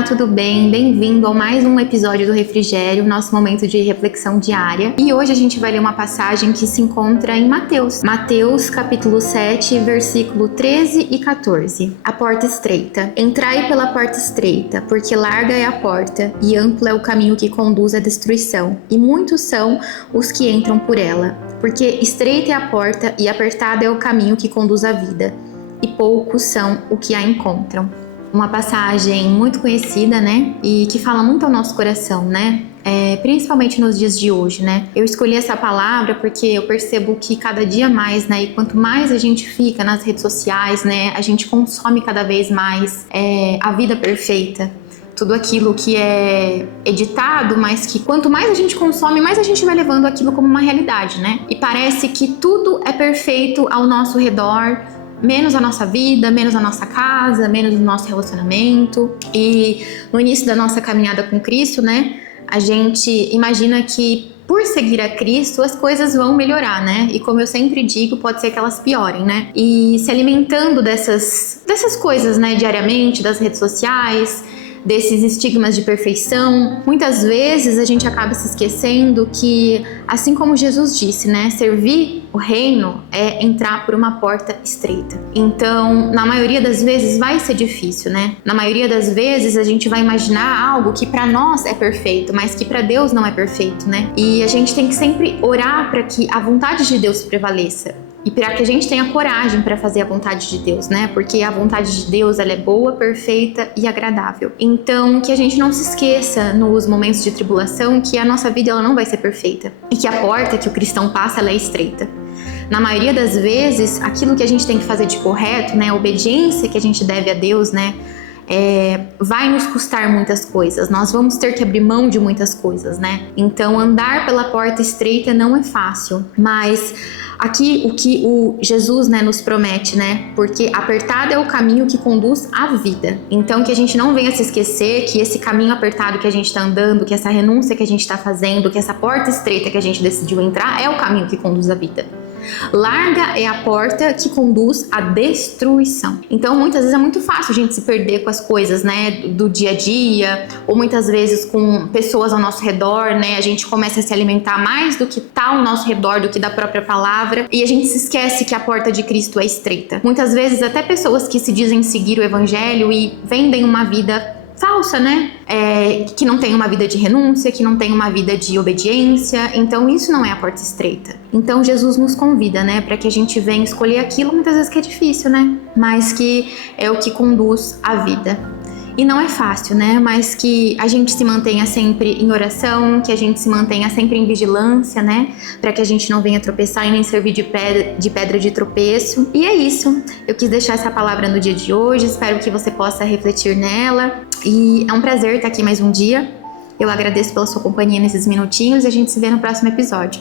Olá, tudo bem? Bem-vindo a mais um episódio do Refrigério, nosso momento de reflexão diária. E hoje a gente vai ler uma passagem que se encontra em Mateus. Mateus, capítulo 7, versículo 13 e 14. A porta estreita. Entrai pela porta estreita, porque larga é a porta e amplo é o caminho que conduz à destruição, e muitos são os que entram por ela. Porque estreita é a porta e apertado é o caminho que conduz à vida, e poucos são os que a encontram. Uma passagem muito conhecida, né? E que fala muito ao nosso coração, né? Principalmente nos dias de hoje, né? Eu escolhi essa palavra porque eu percebo que cada dia mais, né? E quanto mais a gente fica nas redes sociais, né? A gente consome cada vez mais a vida perfeita. Tudo aquilo que é editado, mas que quanto mais a gente consome, mais a gente vai levando aquilo como uma realidade, né? E parece que tudo é perfeito ao nosso redor, menos a nossa vida, menos a nossa casa, menos o nosso relacionamento. E no início da nossa caminhada com Cristo, né, a gente imagina que por seguir a Cristo as coisas vão melhorar, né? E como eu sempre digo, pode ser que elas piorem, né? E se alimentando dessas coisas, né, diariamente, das redes sociais, desses estigmas de perfeição, muitas vezes a gente acaba se esquecendo que, assim como Jesus disse, né, servir o reino é entrar por uma porta estreita. Então, na maioria das vezes vai ser difícil, né? Na maioria das vezes a gente vai imaginar algo que para nós é perfeito, mas que para Deus não é perfeito, né? E a gente tem que sempre orar para que a vontade de Deus prevaleça. E para que a gente tenha coragem para fazer a vontade de Deus, né? Porque a vontade de Deus, ela é boa, perfeita e agradável. Então, que a gente não se esqueça nos momentos de tribulação que a nossa vida ela não vai ser perfeita. E que a porta que o cristão passa, ela é estreita. Na maioria das vezes, aquilo que a gente tem que fazer de correto, né? A obediência que a gente deve a Deus, né? Vai nos custar muitas coisas, nós vamos ter que abrir mão de muitas coisas, né? Então, andar pela porta estreita não é fácil, mas aqui o que o Jesus, né, nos promete, né? Porque apertado é o caminho que conduz à vida. Então, que a gente não venha se esquecer que esse caminho apertado que a gente está andando, que essa renúncia que a gente está fazendo, que essa porta estreita que a gente decidiu entrar é o caminho que conduz à vida. Larga é a porta que conduz à destruição. Então, muitas vezes é muito fácil a gente se perder com as coisas, né, do dia a dia, ou muitas vezes com pessoas ao nosso redor, né, a gente começa a se alimentar mais do que tá ao nosso redor, do que da própria palavra, e a gente se esquece que a porta de Cristo é estreita. Muitas vezes até pessoas que se dizem seguir o evangelho e vendem uma vida falsa, né? Que não tem uma vida de renúncia, que não tem uma vida de obediência. Então isso não é a porta estreita. Então Jesus nos convida, né, para que a gente venha escolher aquilo muitas vezes que é difícil, né? Mas que é o que conduz à vida. E não é fácil, né? Mas que a gente se mantenha sempre em oração, que a gente se mantenha sempre em vigilância, né? Para que a gente não venha tropeçar e nem servir de pedra de tropeço. E é isso. Eu quis deixar essa palavra no dia de hoje. Espero que você possa refletir nela. E é um prazer estar aqui mais um dia. Eu agradeço pela sua companhia nesses minutinhos e a gente se vê no próximo episódio.